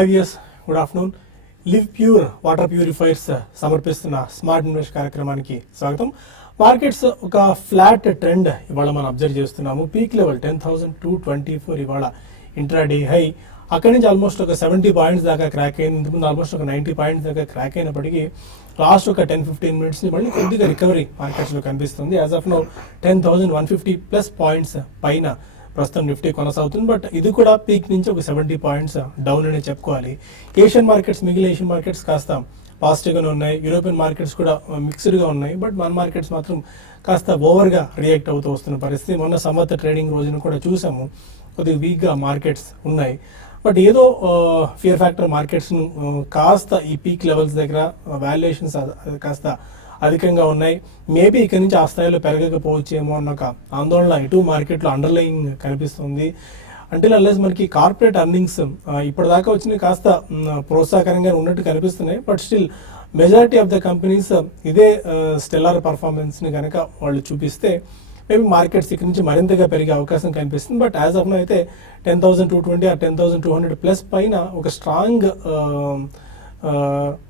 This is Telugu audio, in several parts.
IVS, good afternoon. Live pure water purifiers సమర్పిస్తున్న స్మార్ట్ ఇన్వెస్ట్ కార్యక్రమానికి స్వాగతం. మార్కెట్స్ ఒక ఫ్లాట్ ట్రెండ్ ఇవాళ మనం అబ్జర్వ్ చేస్తున్నాము. పీక్ లెవెల్ 10,224 ఇవాళ ఇంట్రాడే హై. అక్కడి నుంచి ఆల్మోస్ట్ ఒక 70 పాయింట్స్ దాకా క్రాక్ అయింది. ఇంతకుముందు ఆల్మోస్ట్ ఒక 90 పాయింట్స్ దాకా క్రాక్ అయినప్పటికీ లాస్ట్ ఒక 10-15 మినిట్స్ మళ్ళీ కొద్దిగా రికవరీ మార్కెట్స్లో కనిపిస్తుంది. As of now 10,150 plus points పైన ప్రస్తుతం నిఫ్టీ కొనసాగుతుంది. బట్ ఇది కూడా పీక్ నుంచి ఒక 70 పాయింట్స్ డౌన్ అనే చెప్పుకోవాలి. ఏషియన్ మార్కెట్స్ కాస్త పాజిటివ్గానే ఉన్నాయి. యూరోపియన్ మార్కెట్స్ కూడా మిక్స్డ్గా ఉన్నాయి. బట్ మన మార్కెట్స్ మాత్రం కాస్త ఓవర్గా రియాక్ట్ అవుతూ వస్తున్న పరిస్థితి. మొన్న సంవత్సర ట్రేడింగ్ రోజున కూడా చూసాము, కొద్దిగా వీక్గా మార్కెట్స్ ఉన్నాయి. బట్ ఏదో ఫియర్ ఫ్యాక్టర్ మార్కెట్స్ను కాస్త ఈ పీక్ లెవెల్స్ దగ్గర వాల్యుయేషన్స్ కాస్త అధికంగా ఉన్నాయి. మేబీ ఇక్కడ నుంచి ఆ స్థాయిలో పెరగకపోవచ్చేమో అన్న ఒక ఆందోళన ఇటు మార్కెట్లో అండర్లయింగ్ కనిపిస్తుంది. అంటే అల్లెస్ మనకి కార్పొరేట్ అర్నింగ్స్ ఇప్పటిదాకా వచ్చినవి కాస్త ప్రోత్సాహకరంగా ఉన్నట్టు కనిపిస్తున్నాయి. But still majority of the companies ఇదే స్టెల్లార్ పర్ఫార్మెన్స్ని కనుక వాళ్ళు చూపిస్తే మేబీ మార్కెట్స్ ఇక్కడ నుంచి మరింతగా పెరిగే అవకాశం కనిపిస్తుంది. బట్ యాజ్ ఆఫ్ నో అయితే 10,220 ఆ 10,200 ప్లస్ పైన ఒక స్ట్రాంగ్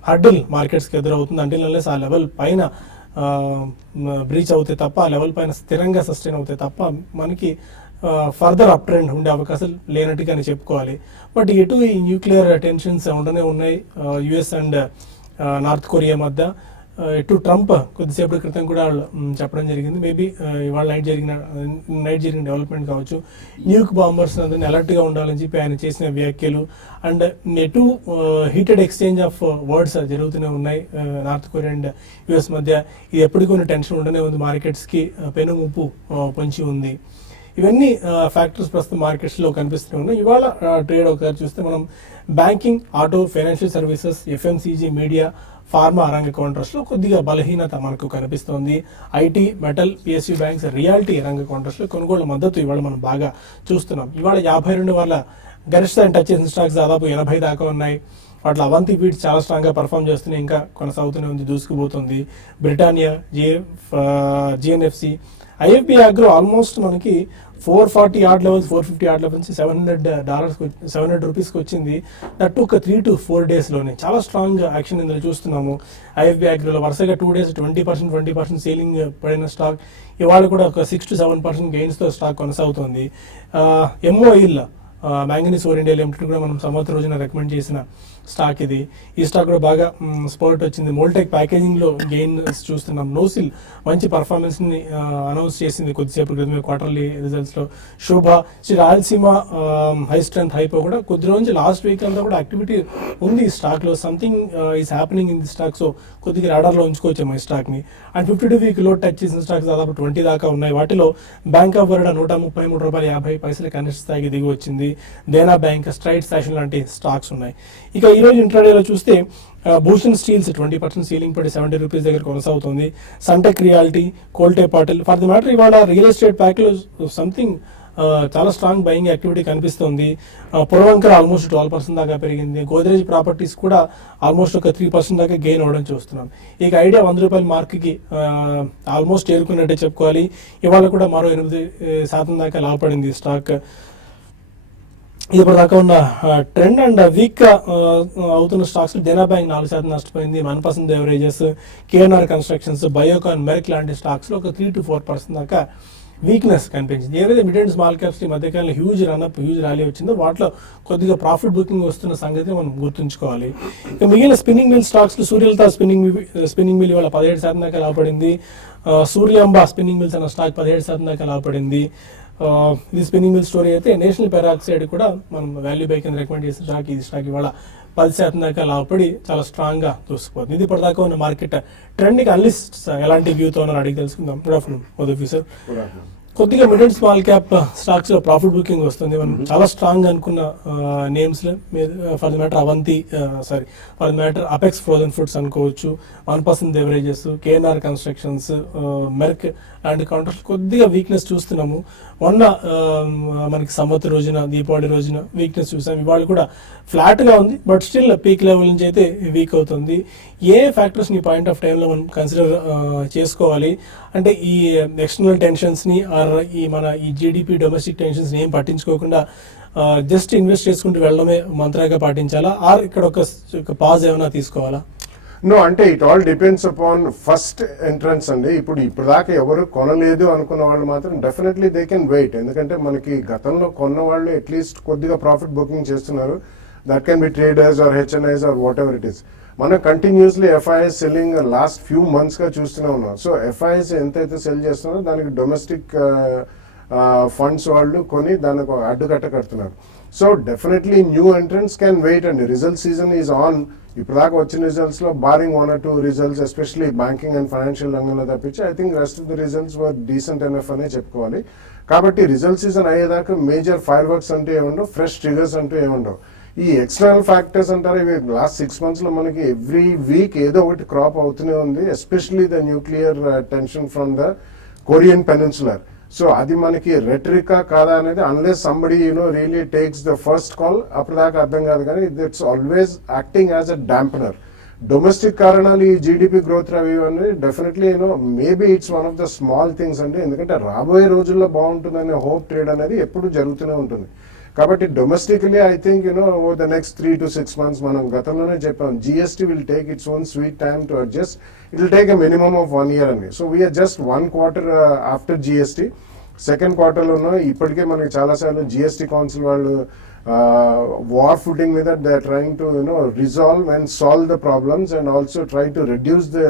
హర్డిల్ మార్కెట్స్కి ఎదురవుతుంది. అంటే ఆ లెవెల్ పైన బ్రీచ్ అవుతే తప్ప, ఆ లెవెల్ పైన స్థిరంగా సస్టైన్ అవుతే తప్ప మనకి ఫర్దర్ అప్ ట్రెండ్ ఉండే అవకాశాలు లేనట్టుగానే చెప్పుకోవాలి. బట్ ఎటు ఈ న్యూక్లియర్ టెన్షన్స్ ఉండనే ఉన్నాయి యుఎస్ అండ్ నార్త్ కొరియా మధ్య. ఇటు ట్రంప్ కొద్దిసేపటి క్రితం కూడా చెప్పడం జరిగింది. మేబీ ఇవాళ నైట్ జరిగిన డెవలప్మెంట్ కావచ్చు, న్యూక్ బాంబర్స్ అందరినీ అలర్ట్గా ఉండాలని చెప్పి ఆయన చేసిన వ్యాఖ్యలు. అండ్ ఎటు హీటెడ్ ఎక్స్చేంజ్ ఆఫ్ వర్డ్స్ జరుగుతూనే ఉన్నాయి నార్త్ కొరియా అండ్ యుఎస్ మధ్య. ఇది ఎప్పటికీ కొన్ని టెన్షన్ ఉండనే ఉంది, మార్కెట్స్కి పెను ముప్పు పొంచి ఉంది. ఇవన్నీ ఫ్యాక్టర్స్ ప్రస్తుతం మార్కెట్స్లో కనిపిస్తూనే ఉన్నాయి. ఇవాళ ట్రేడ్ ఒకసారి చూస్తే మనం banking, auto, financial services, FMCG, media, pharma రంగ కౌంటర్స్లో కొద్దిగా బలహీనత మనకు కనిపిస్తోంది. IT, metal, PSU banks, reality రంగ కౌంటర్స్లో కొనుగోళ్ల మద్దతు ఇవాళ మనం బాగా చూస్తున్నాం. ఇవాళ 52 వాళ్ల గరిష్టాన్ని టచ్ చేసిన స్టాక్స్ దాదాపు 80 దాకా ఉన్నాయి. వాటిలో అవంతి ఫీడ్స్ చాలా స్ట్రాంగ్గా పర్ఫామ్ చేస్తున్నాయి, ఇంకా కొనసాగుతూనే ఉంది, దూసుకుపోతుంది. Britannia, GNFC, IFB agro almost మనకి 440 ఆర్డ్ లెవెల్స్, 450 ఆర్డ్ లెవెల్స్ నుంచి $700 రూపీస్కి వచ్చింది. దట్ ఒక 3 to 4 డేస్లోనే చాలా స్ట్రాంగ్ యాక్షన్ ఇందులో చూస్తున్నాము. ఐఎఫ్బి అగ్రోలో వరుసగా 2 డేస్ 20% సేలింగ్ పడిన స్టాక్ ఇవాళ కూడా ఒక 6 to 7% గెయిన్స్తో స్టాక్ కొనసాగుతుంది. ఎంఓఇల్, మ్యాంగనీస్ ఓర్ ఇండియా లిమిటెడ్ కూడా మనం సంవత్సరం రోజున రికమెండ్ చేసిన స్టాక్ ఇది. ఈ స్టాక్ కూడా బాగా స్పోర్ట్ వచ్చింది. మోల్టెక్ ప్యాకేజింగ్లో గెయిన్స్ చూస్తున్నాం. నోసిల్ మంచి పర్ఫార్మెన్స్ని అనౌన్స్ చేసింది కొద్దిసేపు క్రితమే క్వార్టర్లీ రిజల్ట్స్లో. Sobha, Shri Rayalaseema high strength hypo కూడా కొద్ది రోజు లాస్ట్ వీక్ అంతా కూడా యాక్టివిటీ ఉంది ఈ స్టాక్లో. Something is happening in the stock. So కొద్దిగా రాడార్లో ఉంచుకోవచ్చాము ఈ స్టాక్ని. అండ్ 52 వీక్ లో టచ్ చేసిన స్టాక్స్ దాదాపు 20 దాకా ఉన్నాయి. వాటిలో బ్యాంక్ ఆఫ్ బరోడా $133.50 కనిష్ట స్థాయికి దిగి వచ్చింది. దేనా బ్యాంక్, స్ట్రైట్ ఫ్యాషన్ లాంటి స్టాక్స్ ఉన్నాయి. ఇక ఈ రోజు ఇంట్రాడేలో చూస్తే భూషణ్ స్టీల్స్ 20% సీలింగ్ పడి $70 దగ్గర కొనసాగుతుంది. Sunteck Realty, Kolte Patil, for the matter ఇవాళ రియల్ ఎస్టేట్ ప్యాక్లో సంథింగ్ చాలా స్ట్రాంగ్ బయింగ్ యాక్టివిటీ కనిపిస్తుంది. పురవంకర ఆల్మోస్ట్ 12% దాకా పెరిగింది. గోద్రేజ్ ప్రాపర్టీస్ కూడా ఆల్మోస్ట్ ఒక 3% దాకా గెయిన్ అవ్వడం చూస్తున్నాం. ఇక ఐడియా $100 మార్క్కి ఆల్మోస్ట్ చేరుకున్నట్టే చెప్పుకోవాలి. ఇవాళ కూడా మరో 8% దాకా లాభపడింది స్టాక్. ఇప్పటిదాకా ఉన్న ట్రెండ్ అండ్ వీక్ అవుతున్న స్టాక్స్ డెనా బ్యాంక్ 4% నష్టపోయింది. 1% beverages, KNR constructions, Biocon, Merck లాంటి స్టాక్స్లో ఒక 3 to 4% దాకా వీక్నెస్ కనిపించింది. ఏదైతే మిడ్ అండ్ స్మాల్ క్యాప్స్ ఈ మధ్యకాలంలో హ్యూజ్ రన్అప్, హ్యూజ్ ర్యాలీ వచ్చిందో వాటిలో కొద్దిగా ప్రాఫిట్ బుకింగ్ వస్తున్న సంగతి మనం గుర్తుంచుకోవాలి. ఇక మిగిలిన స్పిన్నింగ్ మిల్ స్టాక్స్లో సూర్యలత స్పిన్నింగ్ మిల్ ఇవాళ 17% దాకా లాభపడింది. సూర్యాంబ స్పిన్నింగ్ మిల్స్ అన్న స్టాక్ 17% దాకా లాభపడింది. ఇది స్పిన్నింగ్ మిల్ స్టోరీ అయితే నేషనల్ పెరాక్సైడ్ కూడా మనం వాల్యూ బై కింద రికమెండ్ చేసిన స్టాక్. ఈ స్టాక్ ఇవాళ 10% దాకా లాభపడి చాలా స్ట్రాంగ్గా దూసుకుపోతుంది. ఇది ఇప్పటిదాకా ఉన్న మార్కెట్ ట్రెండ్కి అనలిస్ట్స్ ఎలాంటి వ్యూతో ఉన్నారో అడిగి తెలుసుకుందాం. Good afternoon Madhu sir. కొద్దిగా మిడ్ అండ్ స్మాల్ క్యాప్ స్టాక్స్లో ప్రాఫిట్ బుకింగ్ వస్తుంది. మనం చాలా స్ట్రాంగ్ అనుకున్న నేమ్స్లో for the matter Apex Frozen Foods అనుకోవచ్చు, 1% బెవరేజెస్, కేఎన్ఆర్ కన్స్ట్రక్షన్స్, మెర్క్ లాంటి కౌంటర్స్ కొద్దిగా వీక్నెస్ చూస్తున్నాము. మొన్న మనకి సంవత్సర రోజున, దీపావళి రోజున వీక్నెస్ చూసాం. ఇవాళ కూడా ఫ్లాట్గా ఉంది, బట్ స్టిల్ పీక్ లెవెల్ నుంచి అయితే వీక్ అవుతుంది. ఏ ఫ్యాక్టర్స్ని పాయింట్ ఆఫ్ టైంలో మనం కన్సిడర్ చేసుకోవాలి అంటే ఈ ఎక్స్టర్నల్ టెన్షన్స్ని ఈ జీడిపి డొమెస్టిక్ టెన్షన్స్ని ఏం పట్టించుకోకుండా జస్ట్ ఇన్వెస్ట్ చేసుకుంటూ వెళ్ళడమే మంత్రాగా పాటించాలా ఆర్ ఇక్కడ ఒక పాజ్ ఏమైనా తీసుకోవాలా? నో, అంటే it all depends upon first entrance అండి. ఇప్పుడు దాకా ఎవరు కొనలేదు అనుకున్న వాళ్ళు మాత్రం డెఫినెట్లీ దే కెన్ వెయిట్. ఎందుకంటే మనకి గతంలో కొన్న వాళ్ళు అట్లీస్ట్ కొద్దిగా ప్రాఫిట్ బుకింగ్ చేస్తున్నారు. That can be traders or HNIs or whatever it is. మనం continuously FIIs selling last few months గా చూస్తూనే ఉన్నాం. సో ఎఫ్ఐఎస్ ఎంతైతే సెల్ చేస్తున్నారో దానికి డొమెస్టిక్ ఫండ్స్ వాళ్ళు కొని దానికి అడ్డుకట్ట కడుతున్నారు. So definitely new entrants can wait అండి. Result season is on. ఇప్పుడు దాకా వచ్చిన రిజల్ట్స్ లో barring 1 or 2 results especially banking and financial రంగంలో తప్పించి I think rest of the results were decent enough అనే చెప్పుకోవాలి. కాబట్టి రిజల్ట్ సీజన్ అయ్యేదాకా మేజర్ ఫైర్ వర్క్స్ అంటూ ఏముండవు, ఫ్రెష్ ట్రిగర్స్ అంటూ ఏముండవు. ఈ ఎక్స్టర్నల్ ఫ్యాక్టర్స్ అంటారు ఇవి లాస్ట్ 6 months లో మనకి ఎవ్రీ వీక్ ఏదో ఒకటి క్రాప్ అవుతూనే ఉంది. Especially the nuclear tension from the Korean peninsular. సో అది మనకి రెటరికా కాదా అనేది unless somebody really takes the first call అప్పటిదాకా అర్థం కాదు. కానీ it's always acting as a dampener. Domestic కారణాలు ఈ జీడిపి గ్రోత్ అవి definitely maybe it's one of the small things అండి. ఎందుకంటే రాబోయే రోజుల్లో బాగుంటుందనే హోప్ ట్రేడ్ అనేది ఎప్పుడు జరుగుతూనే ఉంటుంది. కాబట్టి domestically I think over the next 3 to 6 months మనం గతంలోనే చెప్పాం GST will take its own sweet time to adjust. It will take a minimum of 1 year అండి. So we are just 1 quarter after GST. Second క్వార్టర్లో ఇప్పటికే మనకి చాలాసార్లు జిఎస్టీ కౌన్సిల్ వాళ్ళు వార్ ఫుటింగ్ మీద they are trying to resolve and solve the problems and also try to reduce the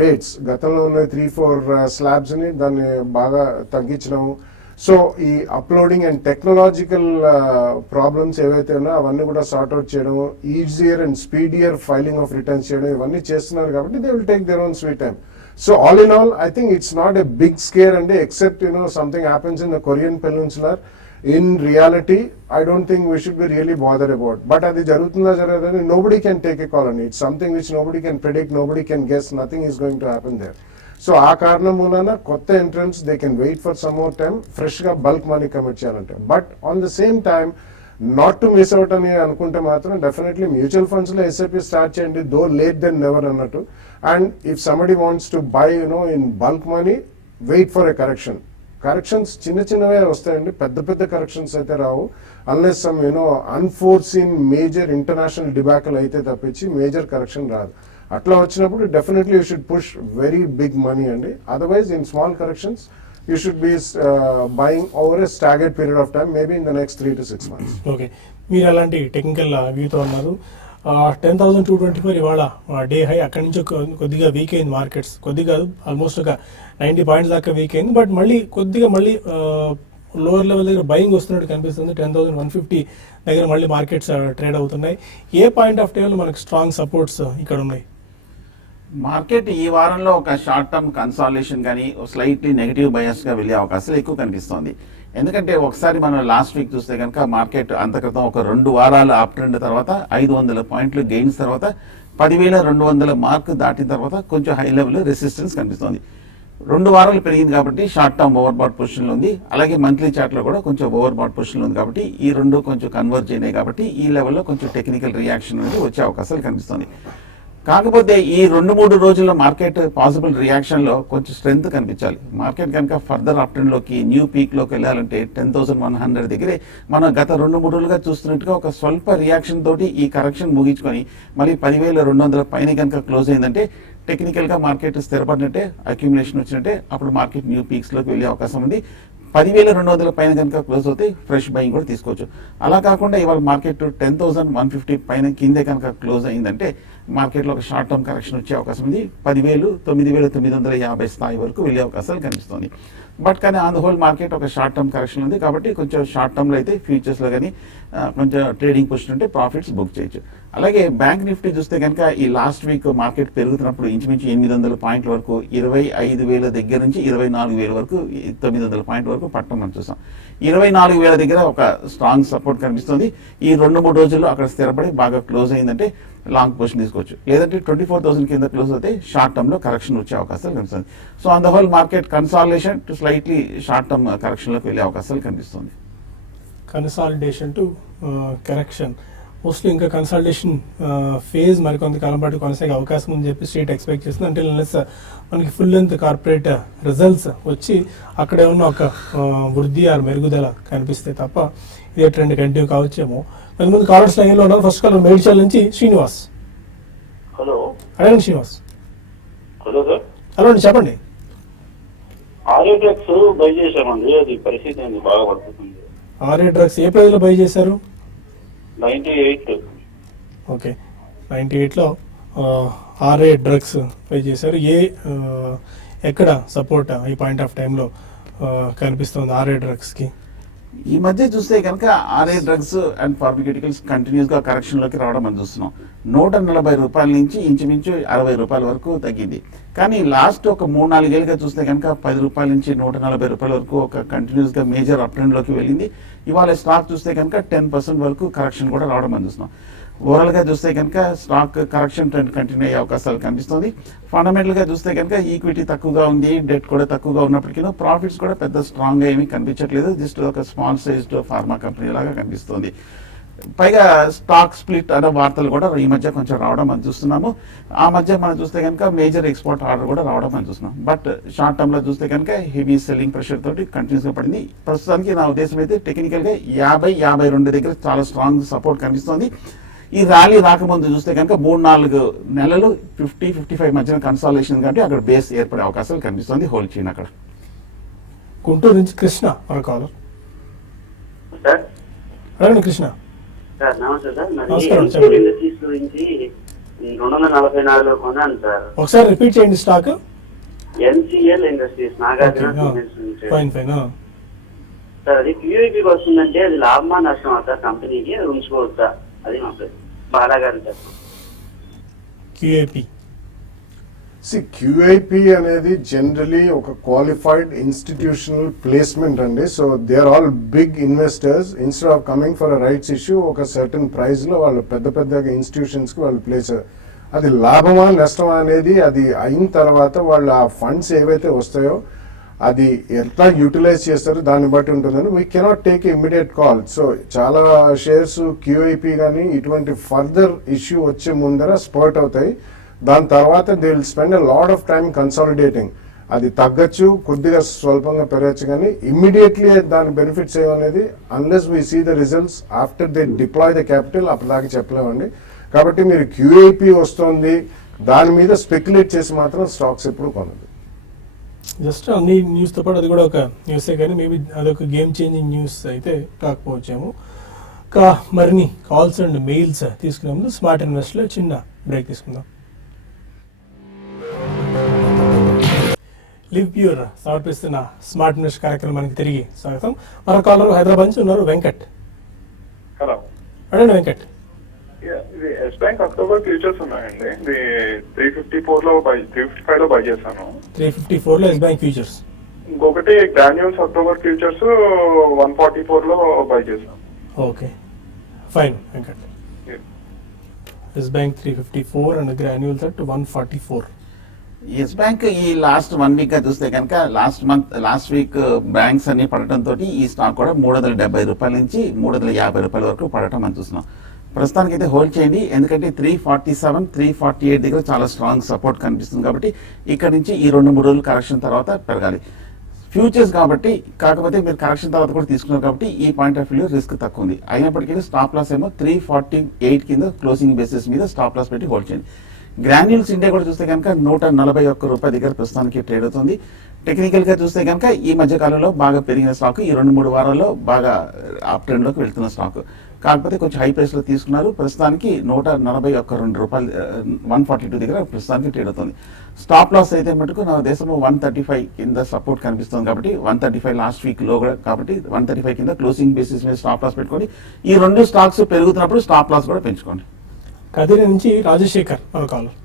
rates. గతంలో ఉన్న 3-4 స్లాబ్స్ని దాన్ని బాగా తగ్గించడము. సో ఈ అప్లోడింగ్ అండ్ టెక్నాలజికల్ ప్రాబ్లమ్స్ ఏవైతే ఉన్నాయో అవన్నీ కూడా సార్ట్అవుట్ చేయడం, easier and speedier filing of returns చేయడం ఇవన్నీ చేస్తున్నారు. కాబట్టి they will take their own sweet time. So all in all, I think it's not a big scare and except something happens in the Korean Peninsula. In reality, I don't think we should be really bothered about. But adi jarugutunda jaradani nobody can take a call on it. It's something which nobody can predict, nobody can guess. Nothing is going to happen there. So aa karanam mulana kotta entrants they can wait for some more time. Fresh ga bulk money commit cheyalante. But on the same time, not to miss out అని అనుకుంటే మాత్రం డెఫినెట్లీ మ్యూచువల్ ఫండ్స్ లో ఎస్ఐపి స్టార్ట్ చేయండి. దో లేట్ దెన్ నెవర్ అన్నట్టు. And if somebody wants to buy in bulk money, wait for a correction. Corrections చిన్న చిన్నవే వస్తాయండి, పెద్ద పెద్ద కరెక్షన్స్ అయితే రావు. Unless some unforeseen major international debacle అయితే తప్పించి మేజర్ కరెక్షన్ రాదు. అట్లా వచ్చినప్పుడు definitely you should push very big money అండి. Otherwise in small corrections you should be buying over a staggered period of time, maybe in the next 3 to 6 months. Okay, మీరు అలాంటి టెక్నికల్ వ్యూతో ఉన్నారు. 10,224 ఇవాళ డే హై. అక్కడి నుంచి కొద్దిగా వీక్ అయింది మార్కెట్స్, కొద్దిగా ఆల్మోస్ట్ ఒక 90 points దాకా వీక్ అయింది. బట్ మళ్ళీ లోవర్ లెవెల్ దగ్గర బయింగ్ వస్తున్నట్టు కనిపిస్తుంది. 10,150 దగ్గర మళ్ళీ మార్కెట్స్ ట్రేడ్ అవుతున్నాయి. ఏ పాయింట్ ఆఫ్ టైంలో మనకు స్ట్రాంగ్ సపోర్ట్స్ ఇక్కడ ఉన్నాయి? మార్కెట్ ఈ వారంలో ఒక షార్ట్ టర్మ్ కన్సాలిడేషన్ కానీ స్లైట్లీ నెగిటివ్ బయాస్గా వెళ్ళే అవకాశాలు ఎక్కువ కనిపిస్తోంది. ఎందుకంటే ఒకసారి మనం లాస్ట్ వీక్ చూస్తే కనుక మార్కెట్ అంతక్రితం ఒక 2 వారాల అప్ ట్రెండ్ తర్వాత 500 పాయింట్లు గెయిన్స్ తర్వాత 10,200 మార్క్ దాటిన తర్వాత కొంచెం హై లెవెల్ రెసిస్టెన్స్ కనిపిస్తోంది. 2 వారాలు పెరిగింది కాబట్టి షార్ట్ టర్మ్ ఓవర్ బాట్ పొజిషన్లో ఉంది. అలాగే మంత్లీ చార్ట్లో కూడా కొంచెం ఓవర్ బాట్ పొజిషన్లో ఉంది. కాబట్టి ఈ రెండు కొంచెం కన్వర్జ్ అయినాయి. కాబట్టి ఈ లెవెల్లో కొంచెం టెక్నికల్ రియాక్షన్ అనేది వచ్చే అవకాశాలు కనిపిస్తుంది. కాకపోతే ఈ 2-3 రోజుల్లో మార్కెట్ పాసిబుల్ రియాక్షన్లో కొంచెం స్ట్రెంత్ కనిపించాలి. మార్కెట్ కనుక ఫర్దర్ అప్ ట్రెండ్లోకి న్యూ పీక్లోకి వెళ్ళాలంటే 10,100 దగ్గరే మనం గత 2-3 రోజులుగా చూస్తున్నట్టుగా ఒక స్వల్ప రియాక్షన్ తోటి ఈ కరెక్షన్ ముగించుకొని మళ్ళీ 10,200 పైన కనుక క్లోజ్ అయిందంటే టెక్నికల్గా మార్కెట్ స్థిరపడినట్టే, అక్యుములేషన్ వచ్చినట్టే. అప్పుడు మార్కెట్ న్యూ పీక్స్లోకి వెళ్ళే అవకాశం ఉంది. 10,200 పైన కనుక క్లోజ్ అవుతే ఫ్రెష్ బయింగ్ కూడా తీసుకోవచ్చు. అలా కాకుండా ఇవాళ మార్కెట్ 10,150 పైన కిందే కనుక క్లోజ్ అయిందంటే మార్కెట్లో ఒక షార్ట్ టర్మ్ కరెక్షన్ వచ్చే అవకాశం ఉంది. 10,000, 9,950 స్థాయి వరకు వెళ్ళే అవకాశాలు కనిపిస్తుంది. బట్ కానీ ఆన్ ద హోల్ మార్కెట్ ఒక షార్ట్ టర్మ్ కరెక్షన్ ఉంది. కాబట్టి కొంచెం షార్ట్ టర్మ్లో అయితే ఫ్యూచర్స్లో కానీ కొంచెం ట్రేడింగ్ పొజిషన్ ఉంటే ప్రాఫిట్స్ బుక్ చేయొచ్చు. అలాగే బ్యాంక్ నిఫ్టీ చూస్తే కనుక ఈ లాస్ట్ వీక్ మార్కెట్ పెరుగుతున్నప్పుడు ఇంచుమించు 800 పాయింట్ల వరకు 25,000 దగ్గర నుంచి 24,000 వరకు 900 పాయింట్ల వరకు పట్టడం మనం చూసాం. 24,000 దగ్గర ఒక స్ట్రాంగ్ సపోర్ట్ కనిపిస్తుంది. ఈ 2-3 రోజుల్లో అక్కడ స్థిరపడి బాగా క్లోజ్ అయిందంటే లాంగ్ పొజిషన్ తీసుకోవచ్చు. లేదంటే 24,000 కింద క్లోజ్ అయితే షార్ట్ టర్మ్లో కరెక్షన్ వచ్చే అవకాశాలు కనిపిస్తుంది. So on the whole market consolidation to slightly short term కరెక్షన్లోకి వెళ్ళే అవకాశాలు కనిపిస్తుంది. Consolidation to correction. మోస్ట్లీ ఇంకా కన్సల్టేషన్ ఫేజ్ మరికొంతకాలం పాటు కొనసాగే అవకాశం ఉందని చెప్పి స్టేట్ ఎక్స్పెక్ట్ చేస్తుంది. అంటే మనకి ఫుల్ లెంత్ కార్పొరేట్ రిజల్ట్స్ వచ్చి అక్కడే ఉన్న ఒక వృద్ధి ఆ మెరుగుదల కనిపిస్తే తప్ప ఇదే ట్రెండ్ కంటిన్యూ కావచ్చేమో. కొంతమంది కాలర్స్ లైన్లో ఉన్నారు. ఫస్ట్ కాలర్ మేడ్చల్ నుంచి శ్రీనివాస్. హలో అడగండి శ్రీనివాస్. Hello sir. హలో అండి, చెప్పండి. ఆర్ఏ డ్రగ్స్ బై చేశామండి, అది పరిస్థితి అండి బాగా పడుతుంది. ఆర్ఏ డ్రగ్స్ ఏ ప్రైజ్లో బై చేశారు? 98. ఓకే, 98లో ఆర్ఏ డ్రగ్స్ బై చేశారు. ఎక్కడ సపోర్ట్ ఈ పాయింట్ ఆఫ్ టైంలో కనిపిస్తుంది ఆర్ఏ డ్రగ్స్కి? ఈ మధ్య చూస్తే కనుక ఆర్ఏ డ్రగ్స్ అండ్ ఫార్మక్యూటికల్స్ కంటిన్యూస్ గా కరెక్షన్ లోకి రావడం మనం చూస్తున్నాం. 140 రూపాయల నుంచి ఇంచుమించు 60 రూపాయల వరకు తగ్గింది. కానీ లాస్ట్ ఒక 3-4 ఏళ్ళుగా చూస్తే కనుక 10 రూపాయల నుంచి 140 రూపాయల వరకు ఒక కంటిన్యూస్ గా మేజర్ అప్ ట్రెండ్ లోకి వెళ్ళింది. ఇవాళ స్టాక్ చూస్తే కనుక 10% వరకు కరెక్షన్ కూడా రావడం మనం చూస్తున్నాం. ఓవరాల్ గా చూస్తే కనుక స్టాక్ కరెక్షన్ ట్రెండ్ కంటిన్యూ అయ్యే అవకాశాలు కనిపిస్తుంది. ఫండమెంటల్ గా చూస్తే కనుక ఈక్విటీ తక్కువగా ఉంది, డెట్ కూడా తక్కువగా ఉన్నప్పటికీ ప్రాఫిట్స్ కూడా పెద్ద స్ట్రాంగ్ గా ఏమీ కనిపించట్లేదు. జస్ట్ ఒక స్మాల్ సైజ్డ్ ఫార్మా కంపెనీ లాగా కనిపిస్తుంది. పైగా స్టాక్ స్ప్లిట్ అనే వార్తలు కూడా ఈ మధ్య కొంచెం రావడం మనం చూస్తున్నాము. ఆ మధ్య మనం చూస్తే కనుక మేజర్ ఎక్స్పోర్ట్ ఆర్డర్ కూడా రావడం మనం చూస్తున్నాం. బట్ షార్ట్ టర్మ్ లో చూస్తే కనుక హెవీ సెల్లింగ్ ప్రెషర్ తోటి కంటిన్యూస్ గా పడింది. ప్రస్తుతానికి నా ఉద్దేశం అయితే టెక్నికల్ గా 50-52 దగ్గర చాలా స్ట్రాంగ్ సపోర్ట్ కనిపిస్తుంది. ఈ ర్యాలీ రాకముందు చూస్తే కనుక 3-4 నెలలు 50-55 మధ్యన కన్సాలేషన్ కంటే అక్కడ బేస్ ఏర్పడే అవకాశాలు కనిపిస్తుంది. హోల్డ్ చేయండి అక్కడ. గుంటూరు నుంచి కృష్ణ మన కాలర్. సార్ అడగండి కృష్ణ. సార్ నమస్తే సార్. నమస్కారం, మరి చెప్పండి. ఇండస్ట్రీస్ గురించి 244లో కొన్నాను సార్. ఒకసారి రిపీట్ చేయండి stock. NCL industries Nagarjuna cements limited. Fine fine. Sir అది క్యూఐపీకి వస్తుందంటే అది లాభమా నష్టమా సార్ కంపెనీకి, అది ఉంచుకోవచ్చా? అది మా ప్రశ్న. బాలాగారు సార్. క్యూఏపీ క్యూఐపి అనేది జనరలీ ఒక క్వాలిఫైడ్ ఇన్స్టిట్యూషనల్ ప్లేస్మెంట్ అండి. So they are all big investors. Instead of coming for rights issue ఒక సర్టన్ ప్రైస్ లో వాళ్ళు పెద్ద ఇన్స్టిట్యూషన్స్ కి వాళ్ళు ప్లేస్. అది లాభమా నష్టమా అనేది అది అయిన తర్వాత వాళ్ళు ఆ ఫండ్స్ ఏవైతే వస్తాయో అది ఎట్లా యూటిలైజ్ చేస్తారో దాన్ని బట్టి ఉంటుందని we cannot take immediate call. So చాలా షేర్స్ క్యూఐపి కానీ ఇటువంటి ఫర్దర్ ఇష్యూ వచ్చే ముందర స్పర్ట్ అవుతాయి. దాని తర్వాత they will spend a lot of time consolidating. అది తగ్గచ్చు, కొద్దిగా స్వల్పంగా పెరగచ్చు, కానీ ఇమ్మీడియట్లీ దాని బెనిఫిట్స్ ఏమనేది unless we see the results after they deploy the capital అప్పటిదాకా చెప్పలేమండి. కాబట్టి మీరు క్యూఐపి వస్తుంది దాని మీద స్పెక్యులేట్ చేసి మాత్రం స్టాక్స్ ఎప్పుడు కొనదు. జస్ట్ అన్ని న్యూస్తో పాటు అది కూడా ఒక న్యూసే, కానీ మేబీ అదొక గేమ్ చేంజింగ్ న్యూస్ అయితే కాకపోవచ్చేమో. మరిన్ని కాల్స్ అండ్ మెయిల్స్ తీసుకునే ముందు స్మార్ట్ ఇన్వెస్ట్లో చిన్న బ్రేక్ తీసుకుందాం. లివ్ ప్యూర్ సమర్పిస్తున్న స్మార్ట్ ఇన్వెస్ట్ కార్యక్రమానికి తిరిగి స్వాగతం. మన కాలర్ హైదరాబాద్ నుంచి ఉన్నారు వెంకట్. హలో, అడగండి వెంకట్. ఇది ఎస్ బ్యాంక్ అక్టోబర్ ఫ్యూచర్స్ ఉన్నాయండి. ఇది 355 లో బై చేశాను. 354 లో ఎస్ బ్యాంక్ ఫ్యూచర్స్. ఇంకొకటి గ్రాన్యూల్స్ అక్టోబర్ ఫ్యూచర్స్ 144 లో బై చేశాను. Okay fine Venkat. Yes Bank 354 and Granules at 144. Yes Bank ఈ లాస్ట్ 1 వీక్ గా చూస్తే కనుక లాస్ట్ వీక్ బ్యాంక్స్ అన్ని పడటంతో ఈ స్టాక్ కూడా 370 రూపాయల నుంచి 350 రూపాయల వరకు పడటం మనం చూస్తున్నాం. ప్రస్తుతానికి అయితే హోల్డ్ చేయండి, ఎందుకంటే 347, 348 దగ్గర చాలా స్ట్రాంగ్ సపోర్ట్ కనిపిస్తుంది. కాబట్టి ఇక్కడ నుంచి ఈ 2-3 రోజులు కరెక్షన్ తర్వాత పెరగాలి. ఫ్యూచర్స్ కాబట్టి, కాకపోతే మీరు కరెక్షన్ తర్వాత కూడా తీసుకున్నారు కాబట్టి ఈ పాయింట్ ఆఫ్ వ్యూ రిస్క్ తక్కువ ఉంది. అయినప్పటికీ స్టాప్ లాస్ ఏమో 348 కింద క్లోజింగ్ బేసిస్ మీద స్టాప్ లాస్ పెట్టి హోల్డ్ చేయండి. గ్రాన్యూల్స్ ఇండియా కూడా చూస్తే కనుక 141 రూపాయల దగ్గర ప్రస్తుతానికి ట్రేడ్ అవుతుంది. టెక్నికల్ గా చూస్తే కనుక ఈ మధ్య కాలంలో బాగా పెరిగిన స్టాక్, ఈ 2-3 వారాల్లో బాగా అప్ ట్రెండ్ లోకి వెళ్తున్న స్టాక్. కాకపోతే కొంచెం హై ప్రైస్ లో తీసుకున్నారు. ప్రస్తుతానికి 141 రూపాయలు 142 దగ్గర ప్రస్తుతానికి ట్రేడ్ అవుతుంది. స్టాప్ లాస్ అయితే మటుకు నా దేశంలో 135 కింద సపోర్ట్ కనిపిస్తుంది. కాబట్టి 135 లాస్ట్ వీక్ లో కూడా, కాబట్టి 135 కింద క్లోజింగ్ బేసిస్ మీద స్టాప్ లాస్ పెట్టుకోండి. ఈ 2 స్టాక్స్ పెరుగుతున్నప్పుడు స్టాప్ లాస్ కూడా పెంచుకోండి. కదిరి నుంచి రాజశేఖర్ మన కాలర్.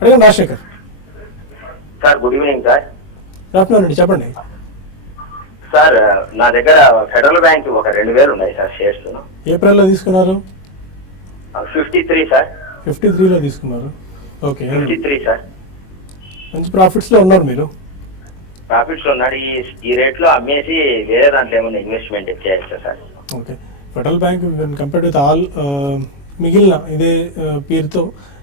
అడగండి Rajasekhar. Sir good evening sir. రాత్రి చెప్పండి సార్ నా దగ్గర ఫెడరల్ బ్యాంక్ ఒక 2000 ఉన్నాయి సార్ షేర్స్. ఏప్రిల్లో తీసుకున్నారు? 53 సార్. 53లో తీసుకున్నారు. Okay, 53 sir. మంచి ప్రాఫిట్స్ లో ఉన్నారు మీరు. ప్రాఫిట్స్ లో ఉన్నాడు. ఈ రేట్ లో అమ్మేసి వేరే దాంట్లో ఏమైనా ఇన్వెస్ట్మెంట్ చేయాలి sir. Okay federal bank compared with all మిగిలిన ఇదే పేరుతో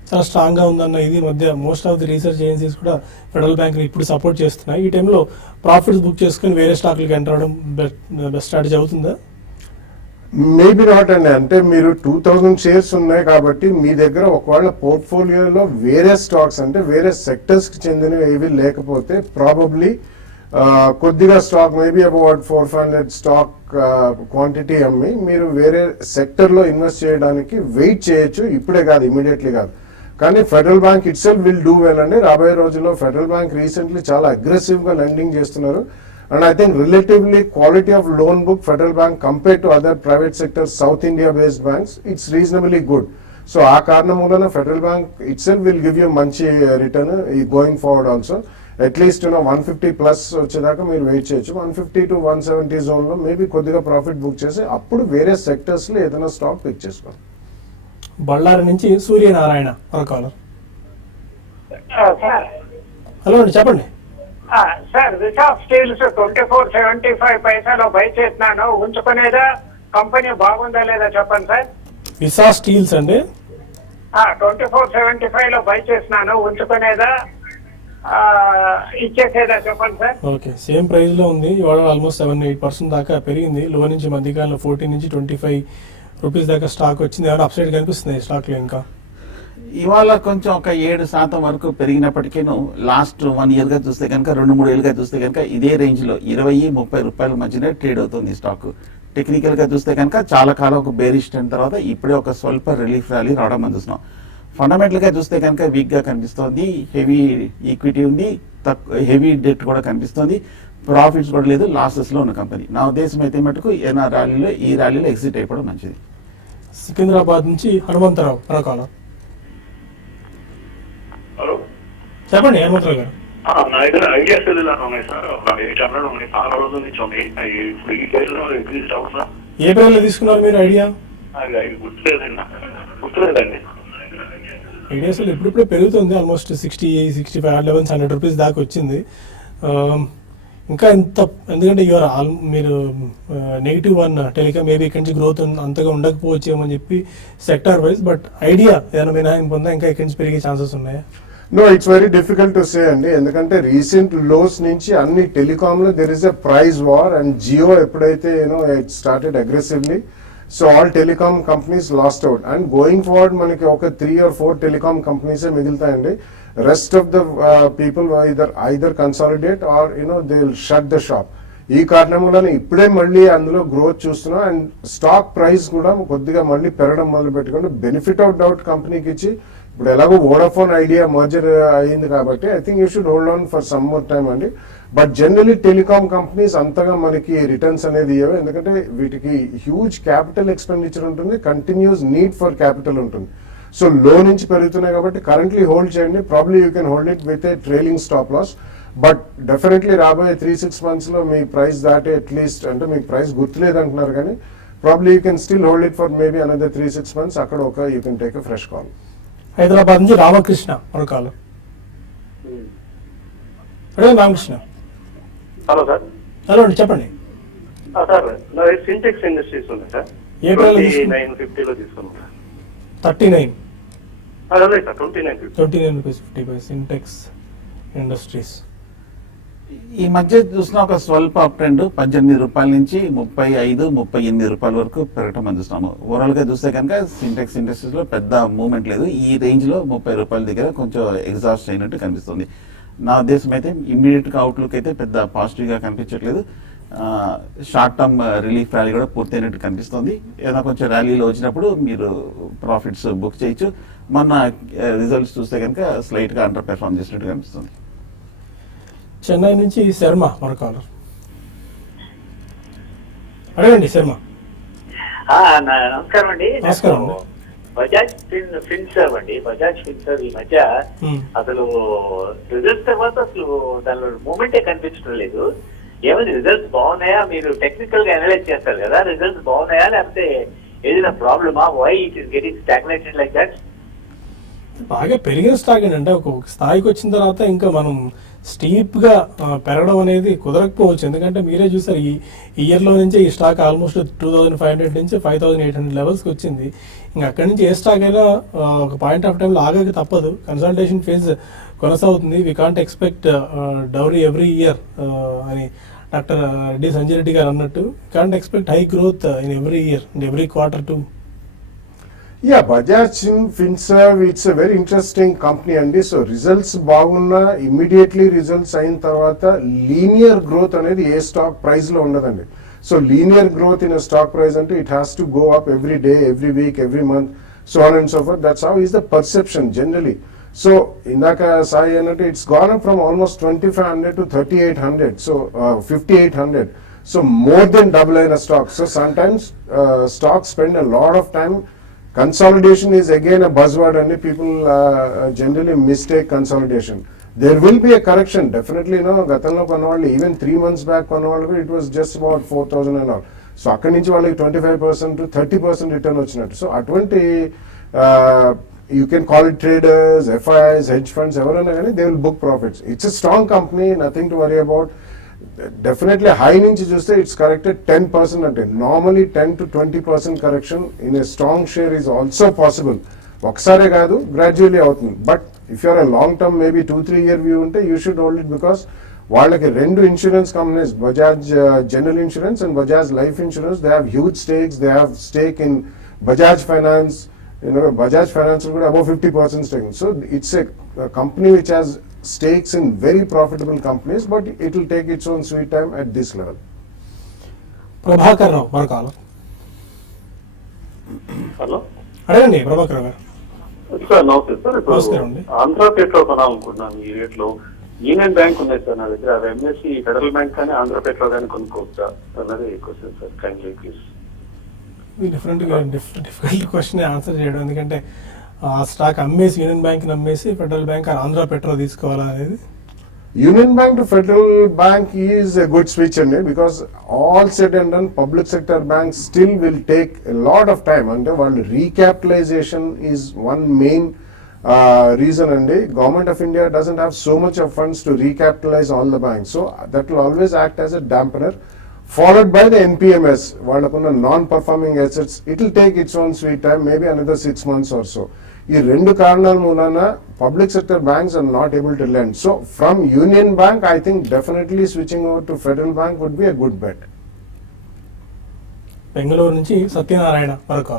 చాలా స్ట్రాంగ్గా ఉందన్న ఇది మధ్య most of the research agencies కూడా ఫెడరల్ బ్యాంక్ని ఇప్పుడు సపోర్ట్ చేస్తున్నాయి. ఈ టైంలో ప్రాఫిట్స్ బుక్ చేసుకుని వేరే స్టాక్లకి ఎంటర్ అవడం బెస్ట్ స్ట్రాటజీ అవుతుందా? మేబీ నాట్ అండి. అంటే మీరు 2000 షేర్స్ ఉన్నాయి కాబట్టి మీ దగ్గర ఒకవేళ పోర్ట్ఫోలియోలో వేరే స్టాక్స్ అంటే వేరే సెక్టర్స్ కి చెందినవి ఏవి లేకపోతే ప్రాబబ్లీ కొద్దిగా stock maybe about 400 stock quantity అమ్మి మీరు వేరే సెక్టర్ లో ఇన్వెస్ట్ చేయడానికి వెయిట్ చేయొచ్చు. ఇప్పుడే కాదు, ఇమీడియట్లీ కాదు. కానీ federal bank it self will do well అండి. రాబోయే రోజుల్లో ఫెడరల్ బ్యాంక్ రీసెంట్లీ చాలా అగ్రెసివ్ గా లెండింగ్ చేస్తున్నారు. And I think relatively quality of loan book Federal Bank compared to other private sector South India based banks, it's reasonably good. So ఆ కారణం వలన Federal Bank itself will give you మంచి return going forward also. At least 150 plus వచ్చేదాకా మీరు వెయిట్ చేయొచ్చు. 150 to 170 జోన్ లో మేబీ కొద్దిగా ప్రాఫిట్ బుక్ చేసి అప్పుడు వేరే సెక్టర్స్ లో ఏదైనా స్టాక్ పిక్ చేసుకోండి. బళ్ళారి నుంచి సూర్యనారాయణ కాలర్. హలో అండి, చెప్పండి. సార్ విశాఖ స్టీల్స్ 24.75 పైసలు బై చేస్తున్నాను, ఉంచుకునేదా? కంపెనీ బాగుందా లేదా చెప్పండి సార్. విశా స్టీల్స్ అండి 24.75 లో బై చేస్తున్నాను, ఉంచుకునేదా ఇచ్చేసేదా చెప్పండి సార్. ఓకే, సేమ్ ప్రైస్ లో ఉంది. ఇవాళ ఆల్మోస్ట్ 7-8% దాకా పెరిగింది. లో నుంచి మధ్యకాలంలో 14 నుంచి 25 రూపీస్ దాకా స్టాక్ వచ్చింది. ఏమైనా అప్సైడ్ కనిపిస్తుంది స్టాక్ లో? ఇంకా ఇవాళ కొంచెం ఒక 7% వరకు పెరిగినప్పటికీను లాస్ట్ 1 year గా చూస్తే కనుక 2-3 ఏళ్ళుగా చూస్తే కనుక ఇదే రేంజ్ లో 20-30 రూపాయల మధ్యనే ట్రేడ్ అవుతుంది స్టాక్. టెక్నికల్ గా చూస్తే కనుక చాలా కాలం ఒక బేరిష్ ట్రెండ్ తర్వాత ఇప్పుడే ఒక స్వల్ప రిలీఫ్ ర్యాలీ రావడం మనం చూస్తున్నాం. ఫండమెంటల్ గా చూస్తే కనుక వీక్ గా కనిపిస్తోంది. హెవీ ఈక్విటీ ఉంది, హెవీ డెట్ కూడా కనిపిస్తోంది. ప్రాఫిట్స్ కూడా లేదు, లాసెస్ లో ఉన్న కంపెనీ. నా ఉద్దేశం అయితే మటుకు ఈ ర్యాలీలో ఎగ్జిట్ అయిపోవడం మంచిది. సికింద్రాబాద్ నుంచి హనుమంతరావు కాలర్. హలో, చెప్పండి హనుమంతరావు గారు. నా దగ్గర ఐడియా సెల్యులార్ ఉన్నాయి సార్, ఒక 800 ఉన్నాయి. చాలా రోజుల నుంచి ఉన్నాయి. అవి ఇప్పుడు ఈ కేసులో ఎగ్జిస్ట్ అవుతా? ఏ పేర్లో తీసుకున్నారు మీరు ఐడియా? అవి గుర్తులేదండి. ఐడియా అసలు ఇప్పుడిప్పుడే పెరుగుతుంది. ఆల్మోస్ట్ 60-65 లెవెల్స్ 100 రూపీస్ దాకా వచ్చింది. ఇంకా ఎంత, ఎందుకంటే మీరు -1 టెలికామ్ మేబీ ఇక్కడి నుంచి గ్రోత్ అంతగా ఉండకపోవచ్చేమో అని చెప్పి సెక్టార్ వైజ్. బట్ ఐడియా ఏదైనా మినహాయింపు ఉందా? ఇంకా ఇక్కడి నుంచి పెరిగే ఛాన్సెస్ ఉన్నాయా? No, it's very difficult to say అండి. ఎందుకంటే రీసెంట్ లోస్ నుంచి అన్ని టెలికామ్ లో there is a price war. And Jio ఎప్పుడైతే it started aggressively, so all telecom companies lost out. And going forward మనకి ఒక 3 or 4 టెలికామ్ కంపెనీసే మిగులుతాయండి. Rest of the people either consolidate or they will shut the shop. ఈ కారణం వలన ఇప్పుడే మళ్ళీ అందులో గ్రోత్ చూస్తున్నాం. అండ్ స్టాక్ ప్రైస్ కూడా కొద్దిగా మళ్ళీ పెరగడం మొదలు పెట్టుకుంటే బెనిఫిట్ ఆఫ్ డౌట్ కంపెనీకి ఇచ్చి, ఇప్పుడు ఎలాగో వోడాఫోన్ ఐడియా మర్జర్ అయింది కాబట్టి I think you should hold on for some more time అండి. బట్ జనరలీ టెలికామ్ కంపెనీస్ అంతగా మనకి రిటర్న్స్ అనేది ఇవ్వవు. ఎందుకంటే వీటికి హ్యూజ్ క్యాపిటల్ ఎక్స్పెండిచర్ ఉంటుంది, కంటిన్యూస్ నీడ్ ఫర్ క్యాపిటల్ ఉంటుంది. సో లో నుంచి పెరుగుతున్నాయి కాబట్టి కరెంట్లీ హోల్డ్ చేయండి. Probably you can hold it with a trailing stop loss. But definitely రాబోయే 3-6 months లో మీ ప్రైస్ దాటే అట్లీస్ట్, అంటే మీకు ప్రైస్ గుర్తులేదు అంటున్నారు కానీ probably you can still hold it for maybe another 3-6 months. అక్కడ you can take a fresh call. Hyderabad నుంచి Ramakrishna call. Ramakrishna. Hello sir. Hello అండి, చెప్పండి. సార్ నా సింటెక్స్ ఇండస్ట్రీస్ ఉంది సార్. ఏ ప్రైస్ 29.50 లో తీసుకున్నాం సార్. 39 అదే సార్ 29.50 రూపీస్ 50 సింటెక్స్ ఇండస్ట్రీస్. ఈ మధ్య చూసిన ఒక స్వల్ప అప్ ట్రెండ్ 18 రూపాయల నుంచి 35-38 రూపాయల వరకు పెరగటం మనం చూస్తున్నాము. ఓవరాల్ గా చూస్తే కనుక సింటెక్స్ ఇండస్ట్రీస్ లో పెద్ద మూవ్మెంట్ లేదు. ఈ రేంజ్ లో 30 రూపాయల దగ్గర కొంచెం ఎగ్జాస్ట్ అయినట్టు కనిపిస్తుంది. నా ఉద్దేశం అయితే ఇమ్మీడియట్ గా అవుట్లుక్ అయితే పెద్ద పాజిటివ్ గా కనిపించట్లేదు. షార్ట్ టర్మ్ రిలీఫ్ ర్యాలీ కూడా పూర్తయినట్టు కనిపిస్తుంది. ఏదైనా కొంచెం ర్యాలీలో వచ్చినప్పుడు మీరు ప్రాఫిట్స్ బుక్ చేయొచ్చు. మొన్న రిజల్ట్స్ చూస్తే కనుక స్లైట్ గా అండర్ పెర్ఫార్మ్ చేసినట్టు కనిపిస్తుంది. చెన్నై నుంచి శర్మ కాలర్. అడగండి శర్మ. నమస్కారం అండి. నమస్కారం అండి. బజాజ్ ఫిన్సర్వ్ అండి. బజాజ్ ఫిన్సర్వ్ ఈ మధ్య అసలు రిజల్ట్స్ తర్వాత అసలు దానిలో మూమెంటే కనిపించడం లేదు. ఏమైనా రిజల్ట్స్ బాగున్నాయా? మీరు టెక్నికల్ గా అనలైజ్ చేస్తారు కదా, రిజల్ట్స్ బాగున్నాయా లేకపోతే ఏదైనా ప్రాబ్లమా? Why it is getting stagnated like that? బాగా పెరిగిన స్టాక్ ఏంటంటే ఒక స్థాయికి వచ్చిన తర్వాత ఇంకా మనం స్టీప్గా పెరగడం అనేది కుదరకపోవచ్చు. ఎందుకంటే మీరే చూసారు ఈ ఇయర్లో నుంచే ఈ స్టాక్ ఆల్మోస్ట్ 2500 నుంచి 5800 లెవెల్స్కి వచ్చింది. ఇంకా అక్కడి నుంచి ఏ స్టాక్ అయినా ఒక పాయింట్ ఆఫ్ టైంలో ఆగక తప్పదు. కన్సల్టేషన్ ఫేజ్ కొనసాగుతుంది. We can't expect dowry every year అని డాక్టర్ రెడ్డి సంజయ్ రెడ్డి గారు అన్నట్టు, can't expect high growth in every year and every quarter too. Yeah, Bajaj Finserv it's a very interesting company అండి. సో రిజల్ట్స్ బాగున్నా ఇమ్మీడియట్లీ రిజల్ట్స్ అయిన తర్వాత లీనియర్ గ్రోత్ అనేది ఏ స్టాక్ ప్రైస్ లో ఉండదండి. So linear growth in stock price అంటే it has to go up every day, every week, every month, so on and so forth. That's how is the perception generally. So ఇందాక సాయి అన్నట్టు it's gone up from almost 2500 to 3800, so 5800. So more than double అయిన stock. So sometimes stock spend a lot of time. Consolidation is again a buzzword and people generally mistake consolidation. There will be a correction, definitely. Gatanlo konnavallu even 3 months back konnavallu it was just about 4000 and all. So akkadi nunchi vallaki 25% to 30% return vachinattu. So atvanti you can call it traders, FIs, hedge funds, evarana gaani they will book profits. It's a strong company, nothing to worry about. Definitely high నుంచి చూస్తే ఇట్స్ కరెక్టెడ్ 10% అంటే normally 10 to 20% correction in a strong share is also possible. ఒకసారే కాదు, గ్రాడ్యువల్లీ అవుతుంది. But if you're a long term maybe 2-3 year view ఉంటే you should hold it, because వాళ్ళకి 2 insurance companies, Bajaj general insurance and Bajaj life insurance, they have huge stakes. They have stake in Bajaj finance. Bajaj Finance will go above 50% stake. So it's a company which has stakes in very profitable companies, but it will take its own sweet time at this level. Prabhakar Rao మరొక హలో, అడగండి ప్రభాకర్ గారు. సార్ నమస్తే సార్. నమస్కారం అండి. ఇప్పుడు ఆంధ్ర పెట్రో కొనాలనుకుంటున్నాను ఈ రేట్ లో. యూనియన్ బ్యాంక్ ఉన్నాయి సార్ నా దగ్గర. అది ఎంఎస్సి ఫెడరల్ బ్యాంక్ కానీ ఆంధ్ర పెట్రో కానీ కొనుక్కోవచ్చా అన్నది question sir. Kindly please. Difficult question answer చేయడం, ఎందుకంటే ఆ స్టాక్ అమ్మేసి యూనియన్ బ్యాంక్ అమ్మేసి ఫెడరల్ బ్యాంక్ ఆంధ్ర పెట్రో తీసుకోవాలా అనేది. Union Bank to Federal Bank is a good switch in it, because all said and done, public sector banks still will take a lot of time. And while recapitalization is one main reason, and the Government of India doesn't have so much of funds to recapitalize all the banks. So that will always act as a dampener. Followed by the NPMS, వాళ్ళకున్న non-performing assets, it will take its own sweet time, maybe another 6 months or so. ఈ 2 కారణాల మూలాన public sector banks are not able to lend. So from Union Bank I think definitely switching over to Federal Bank would be a good bet. Bengaluru నుంచి సత్యనారాయణ మరొక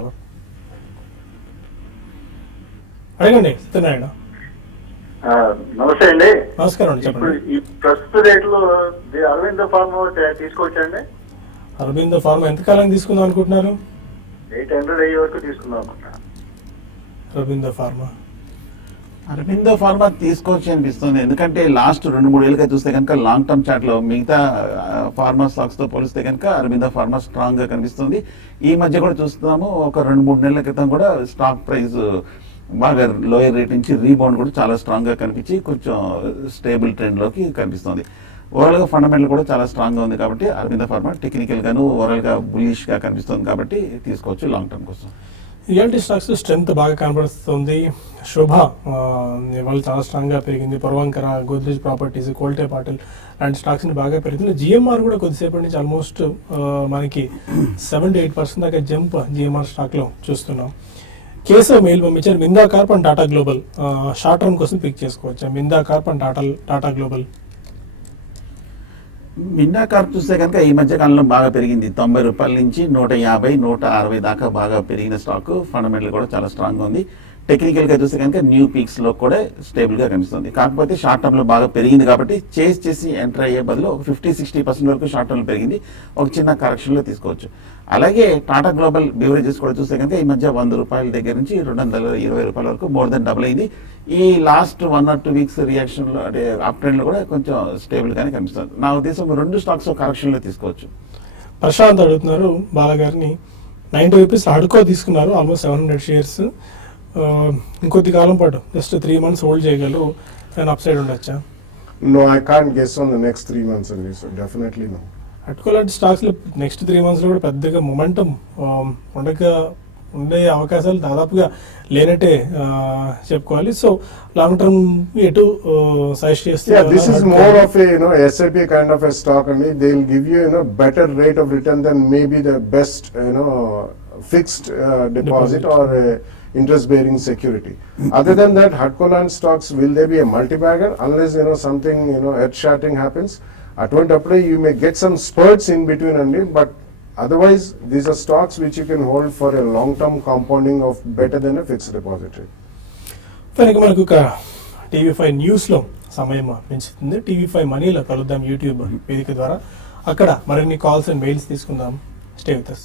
అడగండి. సత్యనారాయణ నమస్తే అండి. నమస్కారం అండి, ఇప్పుడు చెప్పండి. ఈ ప్రస్తుత రేట్లు అరవింద ఫార్మ్ తీసుకోవచ్చండి? అరబిందో ఫార్మా ఎంతకాలం తీసుకుందాం అనుకుంటున్నారు? 800 అయ్యే వరకు తీసుకుందాం అనుకుంటున్నాను. అరబిందో ఫార్మా అరబిందో ఫార్మా తీసుకోవచ్చు అనిపిస్తుంది. ఎందుకంటే లాస్ట్ 2-3 ఏళ్ళుగా చూస్తే కనుక లాంగ్ టర్మ్ చార్ట్ లో మిగతా ఫార్మా స్టాక్స్ తో పోలిస్తే కనుక అరబిందో ఫార్మా స్ట్రాంగ్ గా కనిపిస్తుంది. ఈ మధ్య కూడా చూస్తున్నాము, ఒక 2-3 నెలల క్రితం కూడా స్టాక్ ప్రైస్ బాగా లోయర్ రేట్ నుంచి రీబౌండ్ కూడా చాలా స్ట్రాంగ్ గా కనిపించి కొంచెం స్టేబుల్ ట్రెండ్ లోకి కనిపిస్తుంది. ఓవరాల్ గా ఫండమెంటల్ కూడా చాలా స్ట్రాంగ్ గా ఉంది కాబట్టి అరబిందో ఫార్మా టెక్నికల్ గాను ఓవరాల్ గా బులిష్ గా కనిపిస్తుంది కాబట్టి తీసుకోవచ్చు లాంగ్ టర్మ్ కోసం. రియాలిటీ స్టాక్స్ స్ట్రెంత్ బాగా కనబడుతుంది. శోభ వాళ్ళు చాలా స్ట్రాంగ్ గా పెరిగింది. పొరవంకర, గోద్రేజ్ ప్రాపర్టీస్, కోల్టే పాటిల్ లాంటి స్టాక్స్ బాగా పెరుగుతుంది. జిఎంఆర్ కూడా కొద్దిసేపటి నుంచి ఆల్మోస్ట్ మనకి 7-8% దాకా జంప్ జిఎంఆర్ స్టాక్ లో చూస్తున్నాం. కేశవ్ మెయిల్ పంపించారు, Minda Corp and Tata Global short term కోసం పిక్ చేసుకోవచ్చు. Minda Corp and Tata Global. Minda Corp చూస్తే కనుక ఈ మధ్య కాలంలో బాగా పెరిగింది. 90 రూపాయల నుంచి 150, 160 దాకా బాగా పెరిగిన స్టాక్. ఫండమెంటల్ కూడా చాలా స్ట్రాంగ్ ఉంది. టెక్నికల్ గా చూస్తే కనుక న్యూ పీక్స్ లో కూడా స్టేబుల్ గా కనిపిస్తుంది. కాకపోతే షార్ట్ టర్మ్ లో బాగా పెరిగింది కాబట్టి చేస్ చేసి ఎంటర్ అయ్యే బదులు ఒక 50-60% వరకు షార్ట్ టర్మ్ లో పెరిగింది. ఒక చిన్న కరెక్షన్ లో తీసుకోవచ్చు. అలాగే టాటా గ్లోబల్ బెవరేజెస్ కూడా చూస్తే కనుక ఈ మధ్య 100 రూపాయల దగ్గర నుంచి 220 రూపాయల వరకు మోర్ దెన్ డబుల్ అయింది. ఈ లాస్ట్ 1 or 2 వీక్స్ రియాక్షన్ లో అంటే అప్ ట్రెండ్ లో కూడా కొంచెం స్టేబుల్ గానే కనిపిస్తుంది. నా ఉద్దేశం 2 స్టాక్స్ కరెక్షన్ లో తీసుకోవచ్చు. ప్రశాంత్ అడుగుతున్నారు బాలగారిని, 90 రూపీస్ హడ్కో తీసుకున్నారు, ఆల్మోస్ట్ 700 షేర్స్. ఇంకొద్ది కాలం పాటు జస్ట్ 3 months హోల్డ్ చేయగలరు, నేను అప్ సైడ్ ఉండొచ్చా? No, I can't guess on the next 3 months only, so definitely no. హడ్కో లాంటి స్టాక్స్ లో నెక్స్ట్ 3 months లో కూడా పెద్దగా మొమెంటం ఉండే అవకాశాలు దాదాపుగా లేనట్టే చెప్పుకోవాలి. సో లాంగ్ టర్మ్ ఎటు సజెస్ట్ చేస్తే this is more of a SIP kind of a stock, and they'll give you better rate of return than maybe the best fixed deposit or interest bearing security. Other than that, Hatkoland stocks, will they be a multi-bagger unless something earth shattering happens? Atvantapude you may get some spurts in between only, but otherwise these are stocks which you can hold for a long term compounding of better than a fixed deposit rate. కనుక మనకు ఒక TV5 న్యూస్లో సమయం పెంచుతుంది. TV5 మనీలో కలుద్దాం యూట్యూబ్ వేదిక ద్వారా. అక్కడ మరిన్ని కాల్స్ అండ్ మెయిల్స్ తీసుకుందాం. Stay with us.